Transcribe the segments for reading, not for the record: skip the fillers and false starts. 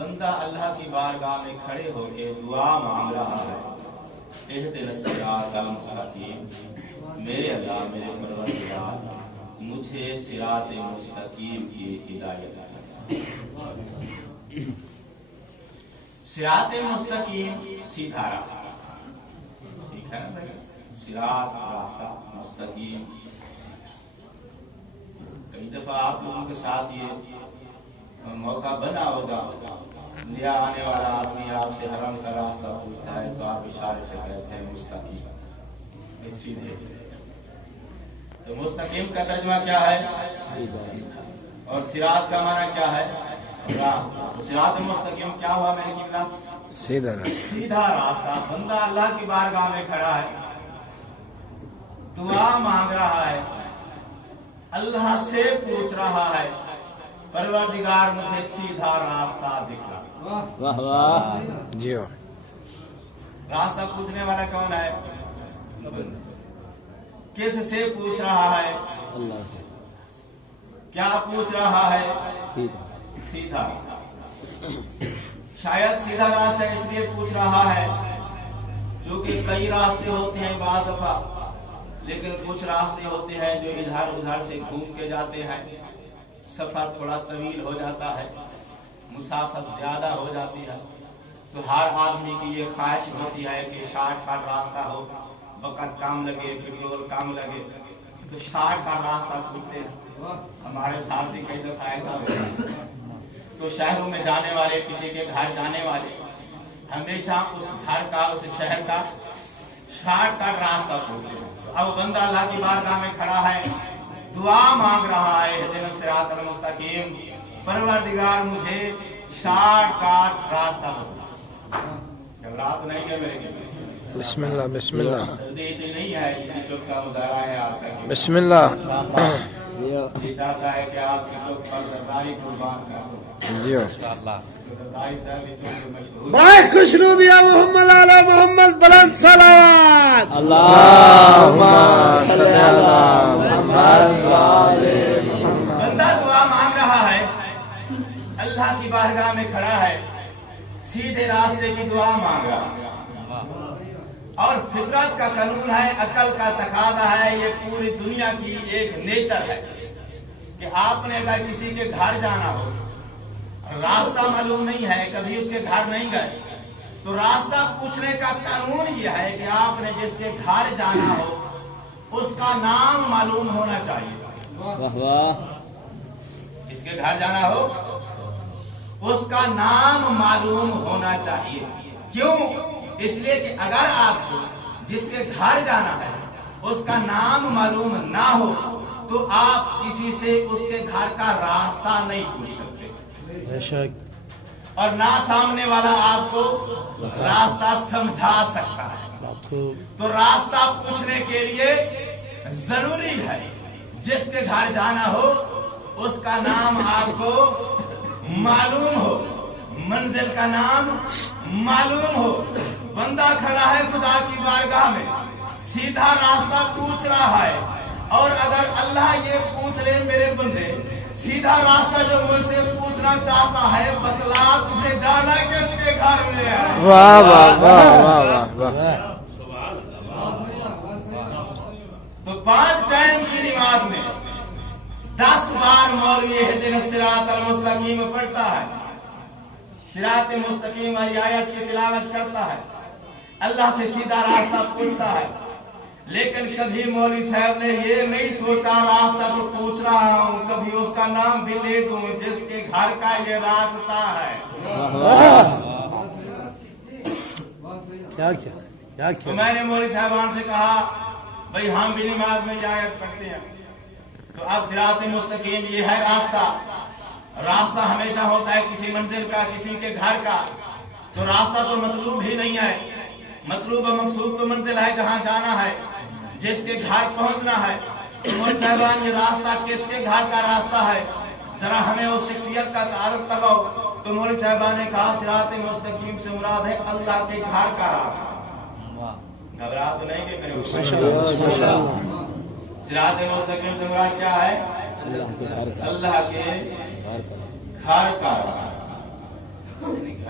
بندہ اللہ کی بارگاہ میں کھڑے ہو کے دعا مانگ رہا ہے، اہدنا الصراط المستقیم، میرے اللہ میرے پروردگار مجھے صراط مستقیم کی ہدایت ہے۔ صراط مستقیم سیدھا راستہ، ٹھیک ہے نا بھائی؟ صراط راستہ مستقیم۔ کئی دفعہ آپ لوگوں کے ساتھ یہ موقع بنا ہوگا، نیا آنے والا آدمی آپ سے حرم کا راستہ پوچھتا ہے تو آپ اشارے سے کہتے ہیں مستقیم، سیدھے۔ تو مستقیم کا ترجمہ کیا ہے؟ اور صراط کا معنی کیا ہے؟ راستہ۔ صراط مستقیم کیا ہوا میرے قبلہ؟ سیدھا راستہ۔ سیدھا راستہ۔ بندہ اللہ کی بارگاہ میں کھڑا ہے، دعا مانگ رہا ہے، اللہ سے پوچھ رہا ہے، پروردگار مجھے سیدھا راستہ دکھا۔ واہ واہ جی راستہ پوچھنے والا کون ہے؟ کس سے پوچھ رہا ہے؟ اللہ سے۔ کیا پوچھ رہا ہے؟ سیدھا سیدھا۔ شاید سیدھا راستہ اس لیے پوچھ رہا ہے کیونکہ کئی راستے ہوتے ہیں بعض دفعہ، لیکن کچھ راستے ہوتے ہیں جو ادھر ادھر سے گھوم کے جاتے ہیں، سفر تھوڑا طویل ہو جاتا ہے، مسافت زیادہ ہو جاتی ہے، تو ہر آدمی کی یہ خواہش ہوتی ہے کہ شارٹ کٹ راستہ ہو، وقت کم لگے، پیٹرول کم لگے، تو شارٹ کٹ راستہ پوچھتے ہیں۔ ہمارے ساتھ بھی کئی دفعہ ایسا ہوتا ہے، تو شہروں میں جانے والے، کسی کے گھر جانے والے ہمیشہ اس گھر کا، اس شہر کا شارٹ کٹ راستہ پوچھتے ہیں۔ تو اب بندہ اللہ کی بارگاہ میں کھڑا ہے، دعا مانگ رہا ہے، اہدنا الصراط المستقیم، پروردگار مجھے شارٹ کٹ راستہ بتا۔ گھبراہٹ نہیں ہے میرے لیے؟ بسم اللہ بسم اللہ سردی اتنی نہیں ہے جتنی چپ کا مظاہرہ ہے آپ کا۔ بسم اللہ۔ یہ چاہتا ہے کہ آپ کی چپ پر زرداری قربان کر دو۔ جی زرداری صاحب کی چپ سے مشہور بھائی خوش روبیا محمد علی محمد بلند صلوات اللہم صلی علی محمد وعلی محمد۔ بندہ دعا مانگ رہا ہے، اللہ کی بارگاہ میں کھڑا ہے، سیدھے راستے کی دعا مانگ رہا ہے، اور فطرت کا قانون ہے، عقل کا تقاضا ہے، یہ پوری دنیا کی ایک نیچر ہے کہ آپ نے اگر کسی کے گھر جانا ہو، راستہ معلوم نہیں ہے، کبھی اس کے گھر نہیں گئے، تو راستہ پوچھنے کا قانون یہ ہے کہ آپ نے جس کے گھر جانا ہو اس کا نام معلوم ہونا چاہیے۔ واہ واہ جس کے گھر جانا ہو اس کا نام معلوم ہونا چاہیے۔ کیوں؟ اس لیے کہ اگر آپ کو جس کے گھر جانا ہے اس کا نام معلوم نہ ہو تو آپ کسی سے اس کے گھر کا راستہ نہیں پوچھ سکتے، بے شک اور نہ سامنے والا آپ کو راستہ سمجھا سکتا ہے۔ تو راستہ پوچھنے کے لیے ضروری ہے جس کے گھر جانا ہو اس کا نام آپ کو معلوم ہو، منزل کا نام معلوم ہو۔ بندہ کھڑا ہے خدا کی بارگاہ میں، سیدھا راستہ پوچھ رہا ہے، اور اگر اللہ یہ پوچھ لے میرے بندے سیدھا راستہ جو مجھ سے پوچھنا چاہتا ہے، بتلا تجھے جانا کس کے گھر میں ہے؟ واہ واہ واہ واہ واہ۔ تو 5 ٹائم کی نماز میں 10 بار مولوی اہدنا الصراط المستقیم پڑھتا ہے، صراط مستقیم والی آیت کی تلاوت کرتا ہے، اللہ سے سیدھا راستہ پوچھتا ہے، لیکن کبھی مولوی صاحب نے یہ نہیں سوچا راستہ تو پوچھ رہا ہوں، کبھی اس کا نام بھی لے دوں جس کے گھر کا یہ راستہ ہے۔ کیا کیا کیا تو کیا میں نے مولوی صاحبان سے کہا بھئی ہم بھی نماز میں یہ آیت پڑھتے ہیں، تو اب صراط مستقیم یہ ہے راستہ، راستہ ہمیشہ ہوتا ہے کسی منزل کا، کسی کے گھر کا، تو راستہ تو مطلوب ہی نہیں ہے، مطلوب و مقصود تو منزل ہے جہاں جانا ہے، جس کے گھر پہنچنا ہے۔ تو مولوی صاحبان یہ راستہ کس کے گھر کا راستہ ہے، ذرا ہمیں اس شخصیت کا تعارف کرواؤ۔ تو مولوی صاحبان نے کہا صراط مستقیم سے مراد ہے اللہ کے گھر کا راستہ۔ گھبرا تو نہیں کہ میرے صراط مستقیم سے مراد کیا ہے؟ اللہ کے گھر کا راستہ۔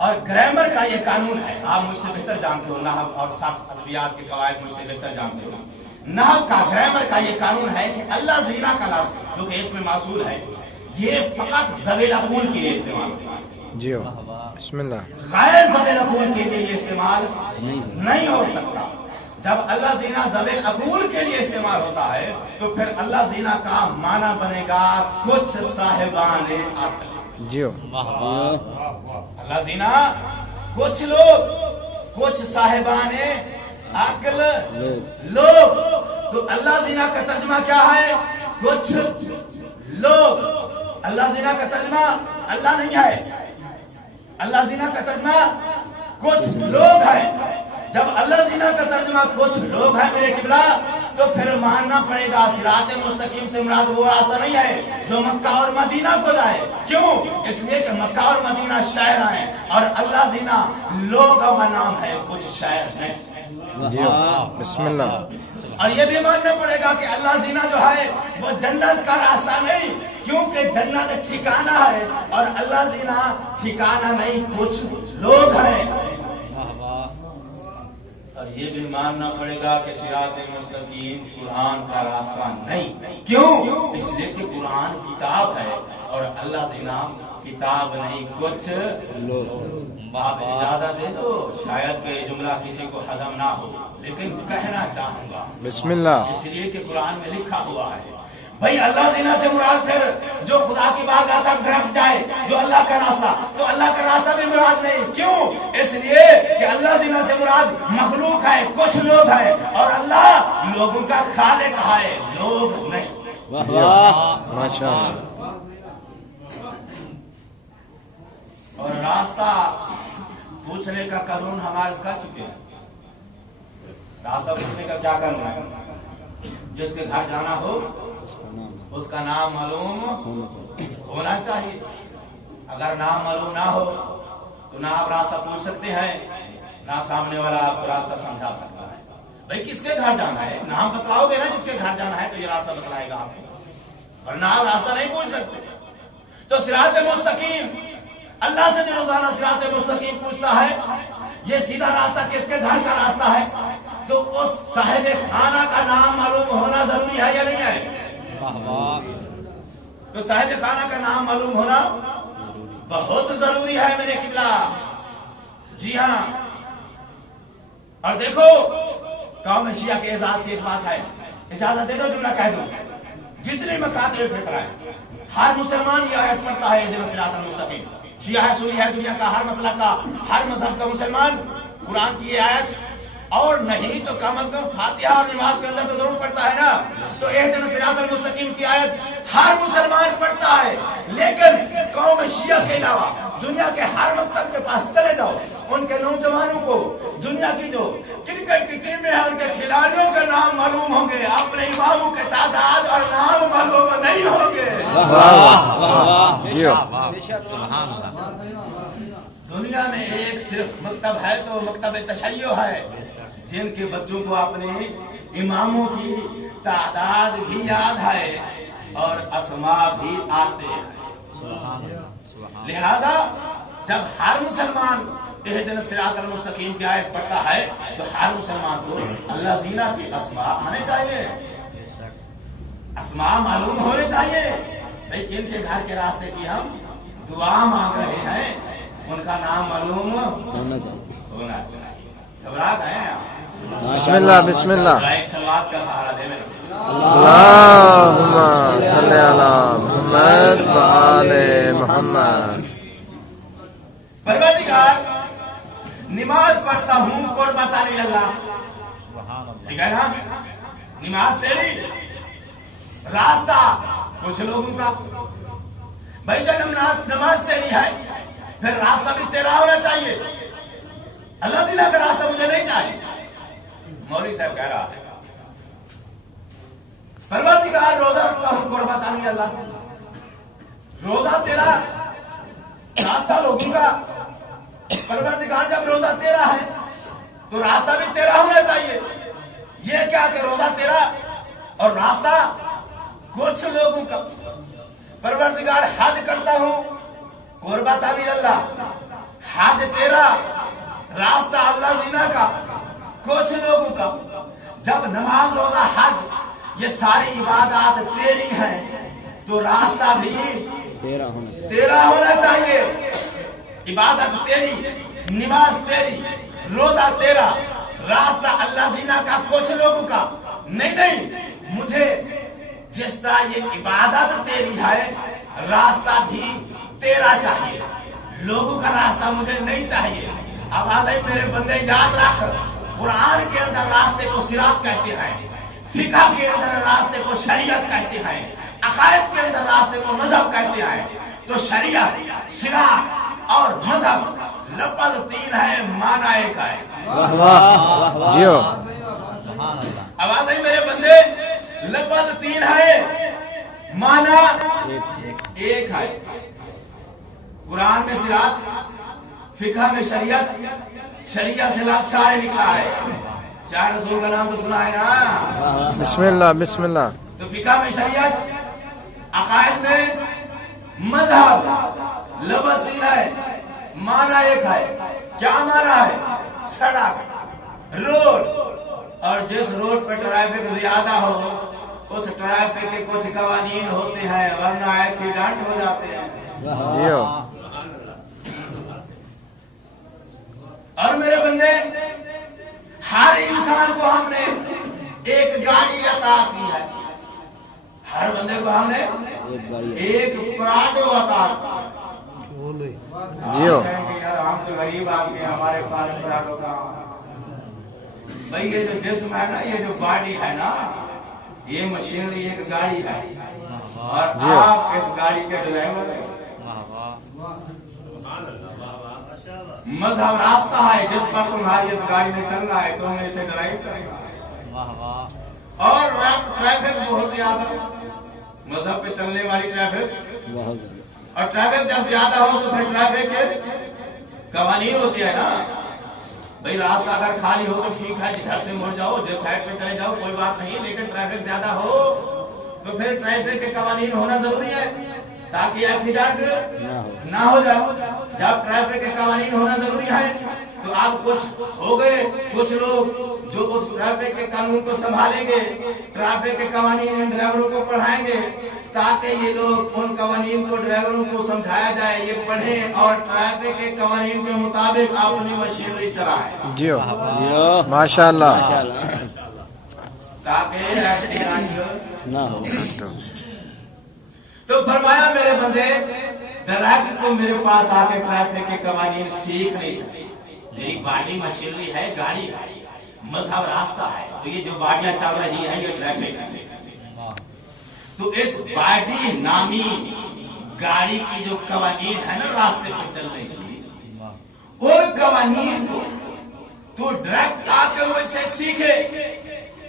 اور گرامر کا یہ قانون ہے، آپ مجھ سے بہتر جانتے ہو، نحو اور صرف ادبیات کے قواعد مجھ سے بہتر جانتے ہو۔ نحو کا گرامر کا یہ قانون ہے کہ اللہ زینا کا لفظ جو کہ اس میں موصول ہے یہ فقط ذویل عقول کے لیے استعمال ہوتا ہے، جی ہو بسم اللہ، غیر ذویل عقول کے لیے یہ استعمال نہیں ہو سکتا۔ جب اللہ زینا ذویل عقول کے لیے استعمال ہوتا ہے تو پھر اللہ زینا کا معنی بنے گا کچھ صاحبان عقل۔ جی ہو اللہ زینا کچھ لوگ، کچھ صاحبان عقل لوگ، تو اللہ زینا کا ترجمہ کیا ہے؟ کچھ لوگ۔ اللہ زینا کا ترجمہ اللہ نہیں ہے، اللہ زینا کا ترجمہ کچھ لوگ ہے۔ جب اللہ زینا کا ترجمہ کچھ لوگ ہے میرے قبلہ، تو پھر ماننا پڑے گا صراط مستقیم سے مراد وہ راستہ نہیں ہے جو مکہ اور مدینہ کو جائے۔ کیوں؟ اس لیے کہ مکہ اور مدینہ شہر ہیں اور اللہ زینا لوگوں کا نام ہے، کچھ شہر ہیں۔ جی ہو بسم اللہ، اور یہ بھی ماننا پڑے گا کہ اللہ زینا جو ہے وہ جنت کا راستہ نہیں، کیونکہ جنت ٹھکانہ ہے اور اللہ زینا ٹھکانہ نہیں، کچھ لوگ ہیں۔ اور یہ بھی ماننا پڑے گا کہ صراط مستقیم قرآن کا راستہ نہیں، کیوں؟ اس لیے کہ قرآن کتاب ہے اور اللہ زینا کتاب نہیں، کچھ لوگ۔ آپ اجازت دے دو، شاید کہ جملہ کسی کو ہضم نہ ہو لیکن کہنا چاہوں گا بسم اللہ، اس لیے کہ قرآن میں لکھا ہوا ہے بھائی اللہ زینا سے مراد پھر جو خدا کی بارگاہ تک ڈرپ جائے، جو اللہ کا راستہ، تو اللہ کا راستہ بھی مراد نہیں۔ کیوں؟ اس لیے کہ اللہ زینا سے مراد مخلوق ہے، کچھ لوگ ہے، اور اللہ لوگوں کا خالق ہے، لوگ نہیں۔ ماشاء اللہ، اور راستہ پوچھنے کا قانون ہمارے کر چکے ہیں۔ راستہ پوچھنے کا کیا قانون ہے؟ جس کے گھر جانا ہو اس کا نام معلوم ہونا چاہیے۔ اگر نام معلوم نہ ہو تو نہ آپ راستہ پوچھ سکتے ہیں، نہ سامنے والا آپ کو راستہ سمجھا سکتا ہے۔ بھائی کس کے گھر جانا ہے؟ نام بتلاؤ گے نا جس کے گھر جانا ہے تو یہ راستہ بتلائے گا آپ کو، ورنہ آپ راستہ نہیں پوچھ سکتے۔ تو صراط مستقیم، اللہ سے جو روزانہ صراط مستقیم پوچھتا ہے، یہ سیدھا راستہ کس کے گھر کا راستہ ہے؟ تو اس صاحب خانہ کا نام معلوم ہونا ضروری ہے یا نہیں ہے؟ تو صاحب خانہ کا نام معلوم ہونا بہت ضروری ہے میرے قبلہ۔ جی ہاں، اور دیکھو قوم شیعہ کے اعزاز کی ایک بات ہے، اجازت دے دو جملہ کہہ دوں۔ جتنے مکاتب فکر ہیں ہر مسلمان یہ آیت پڑھتا ہے، اہدنا الصراط المستقیم۔ شیعہ ہے، سنی ہے، دنیا کا ہر مسلک کا، ہر مذہب کا مسلمان قرآن کی یہ آیت اور نہیں تو کم از کم فاتحہ اور نماز کے اندر تو ضرور پڑھتا ہے نا۔ تو اہدنا الصراط المستقیم کی آیت ہر مسلمان پڑھتا ہے، لیکن قوم شیعہ کے علاوہ دنیا کے ہر مکتب کے پاس چلے جاؤ، ان کے نوجوانوں کو دنیا کی جو کرکٹ کی ٹیمیں ہیں ان کے کھلاڑیوں کے نام معلوم ہوں گے، اپنے اماموں کے تعداد اور نام معلوم نہیں ہوں گے۔ دنیا میں ایک صرف مکتب ہے تو مکتب تشیع ہے، جن کے بچوں کو اپنے اماموں کی تعداد بھی یاد ہے اور اسماء بھی آتے ہیں۔ لہذا جب ہر مسلمان اہدنا الصراط المستقیم کی آیت پڑھتا ہے تو ہر مسلمان کو اللہ زینا کی اسماء آنے چاہیے، اسماء معلوم ہونے چاہیے۔ بھائی کن کے گھر کے راستے کی ہم دعا مانگ رہے ہیں، ان کا نام معلوم ہونا چاہیے۔ گھبرا گئے ہیں آپ؟ بسم اللہ، بسم اللہ، ایک سلوات کا سہارا دے میرے اللہم صلی علی محمد و آل محمد۔ پروردگار نماز پڑھتا ہوں قربت اللہ، ٹھیک ہے نا؟ نماز تیری، راستہ کچھ لوگوں کا۔ بھائی جب نماز تیری ہے پھر راستہ بھی تیرا ہونا چاہیے۔ اللہ زینا کا راستہ مجھے نہیں چاہیے۔ مولوی صاحب کہہ رہا ہے پروردگار روزہ رکھتا ہوں قربت اللہ، روزہ تیرا، راستہ لوگوں کا۔ پروردگار جب روزہ تیرا ہے تو راستہ بھی تیرا ہونا چاہیے۔ یہ کیا کہ روزہ تیرا اور راستہ کچھ لوگوں کا۔ پروردگار حج کرتا ہوں قربت اللہ، حج تیرا، راستہ اللہ زینا کا، کچھ لوگوں کا۔ جب نماز روزہ حج یہ ساری عبادات تیری ہیں تو راستہ بھی تیرا ہونا چاہیے۔ عبادت تیری، نماز تیری، روزہ تیرا، راستہ اللہ زینا کا، کچھ لوگوں کا نہیں۔ مجھے جس طرح یہ عبادت تیری ہے راستہ بھی تیرا چاہیے، لوگوں کا راستہ مجھے نہیں چاہیے۔ آواز ہے میرے بندے، یاد رکھ، قرآن کے اندر راستے کو صراط کہتے ہیں، فقہ کے اندر راستے کو شریعت کہتے ہیں، عقائد کے اندر راستے کو مذہب کہتے ہیں۔ تو شریعت، صراط اور مذہب لفظ تین ہے، معنی ایک ہے۔ جیو آواز ہے میرے بندے، لفظ تین ہے، معنی ایک ہے۔ قرآن میں صراط، فقہ میں شریعت، شریعت سے لفظ شارع نکلا ہے۔ شاہ رسول کا نام تو سنا ہے نا؟ بسم اللہ بسم اللہ۔ تو فقہ میں شریعت، عقائد میں مذہب، لفظ تین ہے، معنی ایک ہے۔ کیا معنی ہے؟ سڑک، روڈ، اور جس روڈ پہ ٹریفک زیادہ ہو اس ٹریفک کے کچھ قوانین ہوتے ہیں، ورنہ ایکسیڈنٹ ہو جاتے ہیں۔ جیو اور میرے بندے، ہر انسان کو ہم نے ایک گاڑی عطا کی ہے، ہر بندے کو ہم نے ایک پراڈو عطا کی۔ جیو یار ہم تو غریب آدمی، ہمارے پاس پراڈو کا بھائی، یہ جو جسم ہے نا، یہ جو باڈی ہے نا، یہ مشینری ایک گاڑی ہے، اور آپ اس گاڑی کے ڈرائیور ہیں۔ مذہب راستہ ہے جس پر تمہاری اس گاڑی میں چلنا ہے، تم نے اسے ڈرائیو کرنا۔ اور ٹریفک بہت زیادہ، مذہب پہ چلنے والی ٹریفک، اور ٹریفک جب زیادہ ہو تو پھر ٹریفک کے قوانین ہوتے ہیں نا۔ بھئی راستہ اگر خالی ہو تو ٹھیک ہے، جدھر سے مڑ جاؤ، جس سائڈ پہ چلے جاؤ، کوئی بات نہیں، لیکن ٹریفک زیادہ ہو تو پھر ٹریفک کے قوانین ہونا ضروری ہے تاکہ ایکسیڈنٹ نہ ہو جائے۔ جب ٹریفک کے قوانین ہونا ضروری ہے تو آپ کچھ ہو گئے، کچھ لوگ جو اس ٹریفک کے قانون کو سنبھالیں گے، ٹریفک کے قوانین ان ڈرائیوروں کو پڑھائیں گے تاکہ یہ لوگ ان قوانین کو ڈرائیوروں کو سمجھایا جائے، یہ پڑھیں اور ٹریفک کے قوانین کے مطابق اپنی مشینری چلائیں۔ جیو ماشاء اللہ، تاکہ ایکسیڈنٹ نہ ہو۔ تو فرمایا میرے بندے، ڈرائیور کو میرے پاس آ کے ٹریفک کے قوانین سیکھ نہیں سکتے، میری باڈی مشینری ہے، گاڑی ہے، مذہب راستہ ہے، تو یہ جو باڈیاں چل رہی ہیں یہ ٹریفک ہے۔ تو اس باڈی نامی گاڑی کی جو قوانین ہے نا راستے پر چلنے کی، اور قوانین کو تو ڈائریکٹ آ کے مجھ سے سیکھے،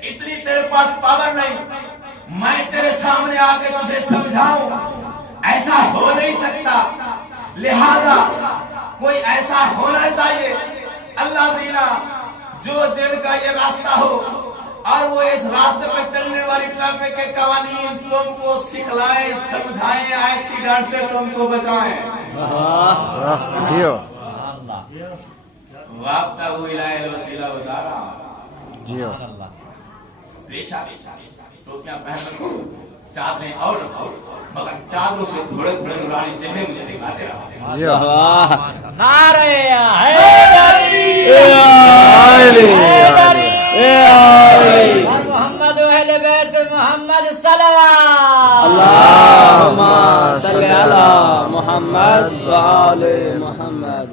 اتنی تیرے پاس پاور نہیں، میں تیرے سامنے آ کے تجھے سمجھاؤں، ایسا ہو نہیں سکتا۔ لہذا کوئی ایسا ہونا چاہیے اللہ زینا جو جن کا یہ راستہ ہو اور وہ اس راستے پہ چلنے والی ٹریفک کے قوانین تم کو سکھلائیں، سمجھائیں، ایکسیڈنٹ سے تم کو بچائیں۔ جیو وابتہ الہ الوسیلہ بتا رہا ہوں۔ جیو پیشہ ٹوپیاں پہن رکھو، چادریں اور رکھو، مگر چادروں سے تھوڑے تھوڑے نورانی چہرے مجھے دکھاتے رہو۔ جیو نعرہ حیدری، محمد و اہل بیت محمد صلوات، اللہم صلی علی محمد و آل محمد۔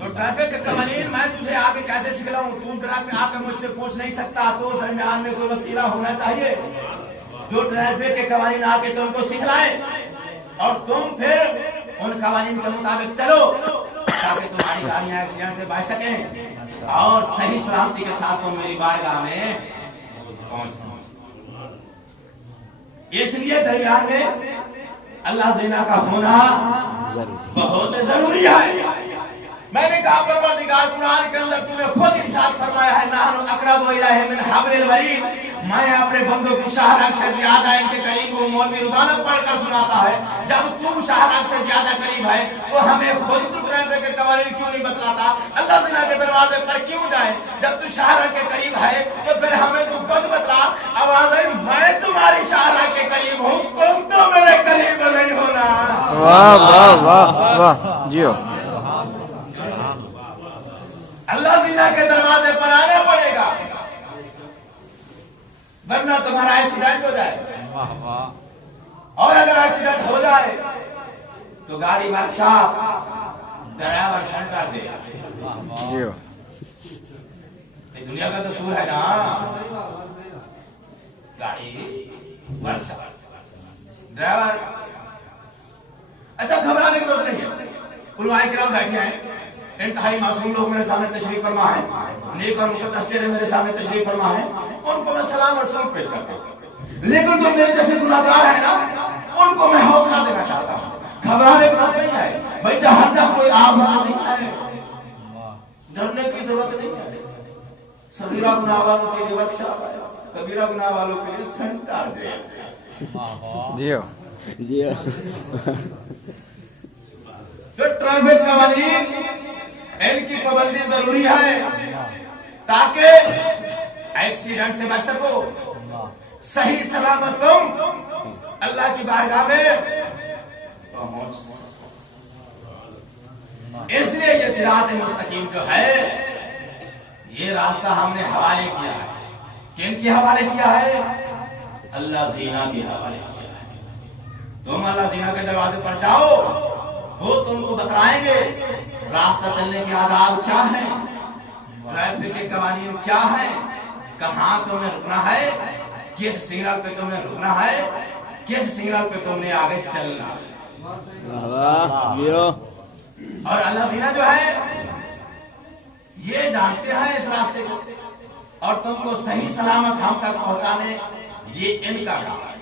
تو ٹریفک کے قوانین میں تجھے آگے کیسے سکھلاؤں؟ تم ٹریفک آ کے مجھ سے پوچھ نہیں سکتا، تو درمیان میں کوئی وسیلہ ہونا چاہیے جو ٹریفک کے قوانین آ کے تم کو سکھلائے، اور تم پھر ان قوانین کے مطابق چلو تاکہ تمہاری گاڑیاں ایکسیڈنٹ سے بچ سکیں اور صحیح سلامتی کے ساتھ تم میری بارگاہ میں پہنچ سکیں۔ اس لیے درمیان میں اللہ زینا کا ہونا بہت ضروری ہے۔ میں نے کہا پروردگار قرآن کے اندر تم نے خود ارشاد فرمایا ہے نحن اقرب الیہ من حبل الورید، میں اپنے بندوں کی شاہ رگ سے زیادہ ان کے قریب ہوں. مولوی روزانہ پڑھ کر سناتا ہے جب تو شاہ رگ سے زیادہ قریب ہے تو ہمیں خود تو ڈرائیور کے قوانین کیوں نہیں بتلاتا؟ اللہ زنا کے دروازے پر کیوں جائیں؟ جب تو شاہ رگ کے قریب ہے تو پھر ہمیں تو خود بتلا. آواز ہے میں تمہاری شاہ رگ کے قریب ہوں، تم تو میرے قریب نہیں ہونا. واہ واہ واہ واہ جیو. اللہ زنا کے دروازے پر آنا پڑے گا ورنہ تمہارا ایکسیڈنٹ ہو جائے. اور اگر ایکسیڈنٹ ہو جائے تو گاڑی ورکشاپ ڈرائیور سینٹر دے. جیو. یہ دنیا کا دستور ہے نا. گاڑی ورکشاپ ڈرائیور. اچھا گھبرانے کی ضرورت نہیں ہے. علماء کرام بیٹھے ہیں، انتہائی معصوم لوگ میرے سامنے تشریف فرما ہے، نیک اور مقدس چہرے میرے سامنے تشریف فرما ہے، ان کو میں سلام اور سلام پیش کرتا ہوں. لیکن جو میرے جیسے گناہگار ہیں نا ان کو میں حوصلہ دینا چاہتا ہوں. گھبرانے کی ضرورت نہیں ہے بھائی. جہنم کوئی آپ نہیں ہے، ڈرنے کی ضرورت نہیں ہے. صغیرہ گناہ والوں کے لیے ورکشاپ ہے، کبیرہ گناہ والوں کے لیے سینٹر جیل. جیو. جیو. جو ٹریفک قوانین ان کی پابندی ضروری ہے تاکہ ایکسیڈنٹ سے بچ سکو، صحیح سلامت تم اللہ کی بارگاہ میں پہنچ. اس لیے یہ صراط مستقیم جو ہے یہ راستہ ہم نے حوالے کیا ہے. کن کے حوالے کیا ہے؟ اللہ زینا کے حوالے کیا ہے. تم اللہ زینا کے دروازے پر جاؤ، وہ تم کو بتائیں گے راستہ چلنے کے آداب کیا ہیں، ٹریفک کے قوانین کیا ہیں، کہاں تمہیں رکنا ہے، کس سگنل پہ تمہیں رکنا ہے، کس سگنل پہ تم نے آگے چلنا ہے. اور اللہ زینا جو ہے یہ جانتے ہیں اس راستے کو اور تم کو صحیح سلامت ہم تک پہنچانے یہ ان کا کام ہے.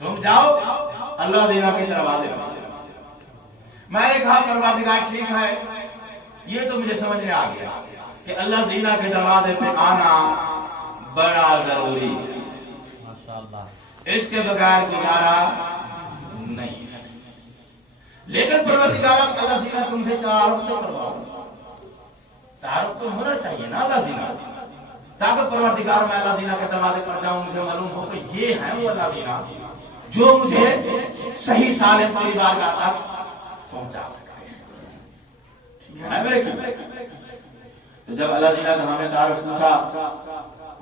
تم جاؤ اللہ زینا کے دروازے پر. میں نے کہا پروردگار ٹھیک ہے یہ تو مجھے سمجھ میں آ گیا کہ اللہ زینا کے دروازے پہ آنا بڑا ضروری ہے، اس کے بغیر گزارا نہیں ہے. لیکن پروردگار اللہ زینا تم سے تعارف تو کرواؤ. تعارف تو ہونا چاہیے نا اللہ زینا، تاکہ پروردگار میں اللہ زینا کے دروازے پر جاؤں مجھے معلوم ہو کہ یہ ہے وہ اللہ زینا جو مجھے صحیح سالم تیری بارگاہ تک پہنچا سکتے ہیں. تو جب اللہ زینا کا ہم نے تعارف پوچھا،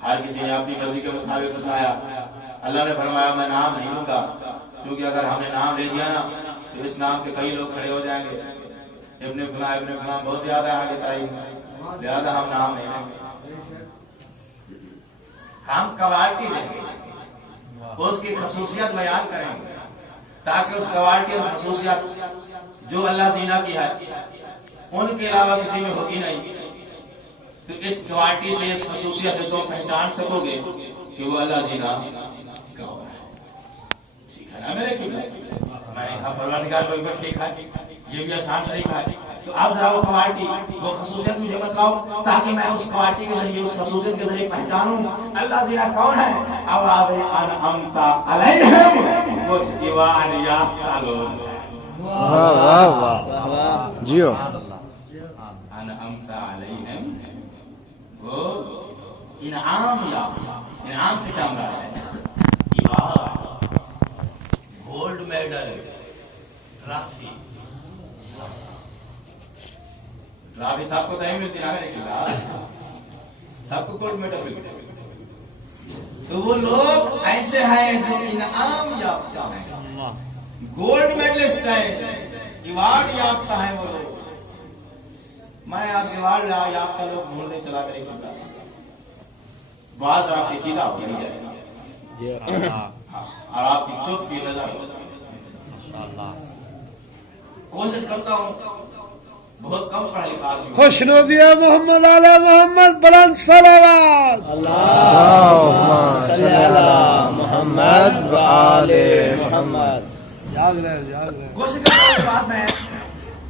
ہر کسی نے اپنی مرضی کے مطابق بتایا. اللہ نے فرمایا میں نام نہیں لوں گا، کیونکہ اگر ہم نے نام لے دیا نا تو اس نام سے کئی لوگ کھڑے ہو جائیں گے. ابن فلاں بہت زیادہ آگے تعین، لہذا ہم نام نہیں لیں گے. ہم کوالٹی دیں گے، اس کی خصوصیت بیان کریں گے تاکہ اس کوالٹی اور خصوصیت جو اللہ زینا کی ہے ان کے علاوہ کسی میں ہوگی نہیں. تو اس کوالٹی سے اس خصوصیت سے تم پہچان سکو گے کہ وہ اللہ زینا کون ہے. ٹھیک ہے نا میرے کیوں میں نے کہا پروردگار کو ٹھیک ہے یہ بھی آسان طریقہ ہے. تو آپ ذرا وہ کوالٹی وہ خصوصیت مجھے بتلاؤ تاکہ میں اس کوالٹی کے ذریعے اس خصوصیت کے ذریعے پہچانوں اللہ زینا کون ہے. آواز انعمت علیہم کچھ ایوان یافتہ لوگ. واہ واہ واہ جیو. انعمت علیہم وہ انعام یافتہ. انعام سے کیا مراد ہے؟ ایوان، گولڈ میڈل، ٹرافی. ٹرافی سب کو نہیں ملتی نا میرے کلاس، سب کو گولڈ میڈل ملتے. تو وہ لوگ ایسے ہیں جو انعام یافتہ ہیں، گولڈ میڈلسٹ ہیں، ایوارڈ یافتہ ہیں وہ لوگ. میں آپ ایوارڈ یافتہ لوگ ڈھونڈنے چلا میرے کلاس. بعض آپ کی سیدھا ہو نہیں جائے گا اور آپ کی چپ کی نظر ہو جائے. کوشش کرتا ہوں بہت کم پڑھا لکھا آدمی. خوش نودیا محمد علی محمد بلند صلوات. اللہم صلی علی محمد و آل محمد. جاگ رہے. کوشش کرتا ہوں بات میں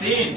3।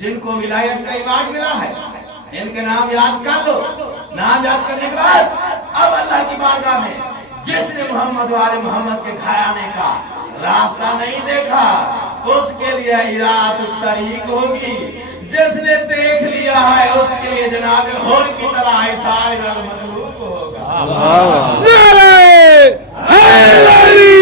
جن کو ولایت کا ایمان ملا ہے، ان کے نام یاد کر لو. نام یاد کرنے کے بعد اب اللہ کی بارگاہ میں جس نے محمد و آل محمد کے گھرانے کا راستہ نہیں دیکھا اس کے لیے ہراۃ الطریق ہوگی. جس نے دیکھ لیا ہے اس کے لیے جناب ہور کی طرح حساب المطلوب ہوگا.